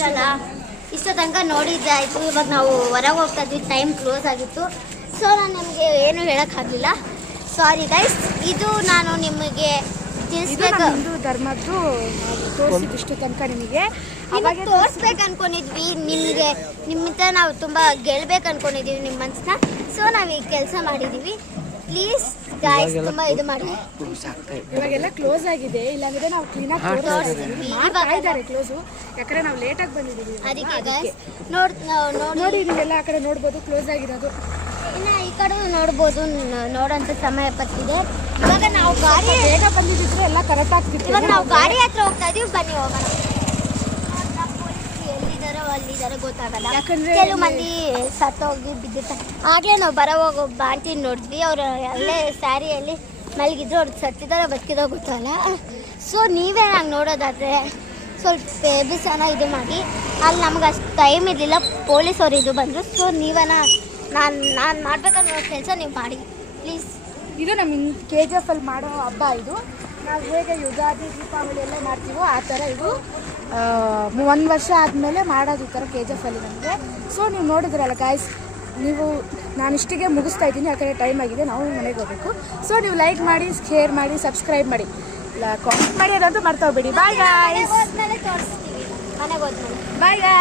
ನೋಡಿದ್ರಲ್ಲ, ಇಷ್ಟೋ ತನಕ ನೋಡಿದ್ದಾಯಿತು. ಇವಾಗ ನಾವು ಹೊರಗೆ ಹೋಗ್ತಾ ಇದ್ವಿ, ಟೈಮ್ ಕ್ಲೋಸ್ ಆಗಿತ್ತು. ಸೊ ನಾನು ನಿಮಗೆ ಏನು ಹೇಳೋಕ್ಕಾಗಲಿಲ್ಲ, ಸಾರಿ ಗೈಸ್. ಇದು ನಾನು ನಿಮಗೆ ತಿಳಿಸ್ಬೇಕು, ಹಿಂದೂ ಧರ್ಮದ್ದು ತೋರಿಸಿದ್ದು ಇಷ್ಟು ತನಕ ನಿಮಗೆ ತೋರಿಸ್ಬೇಕು ಅನ್ಕೊಂಡಿದ್ವಿ. ನಿಮ್ಮಿಂದ ನಾವು ತುಂಬ ಗೆಲ್ಬೇಕು ಅನ್ಕೊಂಡಿದ್ದೀವಿ ನಿಮ್ಮ ಮನಸ್ಸನ್ನ. ಸೊ ನಾವು ಈ ಕೆಲಸ ಮಾಡಿದ್ದೀವಿ. ಪ್ಲೀಸ್ ಗಾಯ್ಸ್ ತುಂಬ ಇದು ಮಾಡಿ. ಇವಾಗೆಲ್ಲ ಕ್ಲೋಸ್ ಆಗಿದೆ, ಇಲ್ಲಾಂದ್ರೆ ನಾವು ಕ್ಲೀನಾಗಿ ಇದ್ದಾರೆ ಕ್ಲೋಸು, ಯಾಕಂದ್ರೆ ನಾವು ಲೇಟಾಗಿ ಬಂದಿದ್ದೀವಿ. ಅದಕ್ಕೆ ಗಾಯ್ಸ್ ನೋಡಿ ನೀವೆಲ್ಲ ಆ ಕಡೆ ನೋಡ್ಬೋದು ಕ್ಲೋಸ್ ಆಗಿರೋದು. ಇನ್ನು ಈ ಕಡೆ ನೋಡ್ಬೋದು, ನೋಡೋಂಥ ಸಮಯ ಬರ್ತಿದೆ. ಇವಾಗ ನಾವು ಗಾಡಿ ಬೇಗ ಬಂದಿದ್ದಿದ್ರೆ ಎಲ್ಲ ಕರೆಕ್ಟ್ ಆಗ್ತಿತ್ತು. ಇವಾಗ ನಾವು ಗಾಡಿ ಹತ್ರ ಹೋಗ್ತಾ ಇದೀವಿ, ಬನ್ನಿ ಹೋಗೋಣ. ಎಲ್ಲಿದ್ದಾರೋ ಅಲ್ಲಿದ್ದಾರೋ ಗೊತ್ತಾಗಲ್ಲ, ಯಾಕಂದ್ರೆ ಕೆಲವು ಮಂದಿ ಸತ್ತೋಗಿ ಬಿದ್ದಿರ್ತಾರೆ. ಆಗಲೇ ನಾವು ಹೋಗೋ ಆಂಟಿ ನೋಡಿದ್ವಿ, ಅವರು ಅಲ್ಲೇ ಸ್ಯಾರಿಯಲ್ಲಿ ಮಲಗಿದ್ರು. ಅವ್ರಿಗೆ ಸತ್ತಿದಾರೋ ಬದುಕಿದೋ ಗೊತ್ತಲ್ಲ. ಸೊ ನೀವೇ ನಂಗೆ ನೋಡೋದಾದರೆ ಸ್ವಲ್ಪ ಬೇಬಿಸನ ಇದು ಮಾಡಿ. ಅಲ್ಲಿ ನಮ್ಗೆ ಅಷ್ಟು ಟೈಮ್ ಇರಲಿಲ್ಲ, ಪೊಲೀಸವ್ರು ಇದು ಬಂದರು. ಸೊ ನೀವನ ನಾನು ಮಾಡ್ಬೇಕನ್ನೋ ಕೆಲಸ ನೀವು ಮಾಡಿ ಪ್ಲೀಸ್. ಇದು ನಮ್ಮ KGF ಅಲ್ಲಿ ಮಾಡೋ ಹಬ್ಬ. ಇದು ನಾವು ಹೇಗೆ ಯುಗಾದಿ ದೀಪಾವಳಿ ಎಲ್ಲ ಮಾಡ್ತೀವೋ ಆ ಥರ ಇದು 1 ವರ್ಷ ಆದಮೇಲೆ ಮಾಡೋದು ಈ ಥರ KGF ಅಲ್ಲಿ ನಮಗೆ. ಸೊ ನೀವು ನೋಡಿದ್ರಲ್ಲ ಗಾಯ್ಸ್, ನಾನು ಇಷ್ಟಿಗೆ ಮುಗಿಸ್ತಾ ಇದ್ದೀನಿ, ಯಾಕಂದರೆ ಟೈಮ್ ಆಗಿದೆ, ನಾವು ಮನೆಗೆ ಹೋಗಬೇಕು. ಸೊ ನೀವು ಲೈಕ್ ಮಾಡಿ, ಶೇರ್ ಮಾಡಿ, ಸಬ್ಸ್ಕ್ರೈಬ್ ಮಾಡಿ, ಕಾಮೆಂಟ್ ಮಾಡಿ, ಅದಂತೂ ಮರ್ತಾ ಹೋಗ್ಬೇಡಿ. Bye guys. ತೋರಿಸ್ತೀವಿ ಮನೆಗೆ ಹೋದ್ಮೇಲೆ. Bye guys.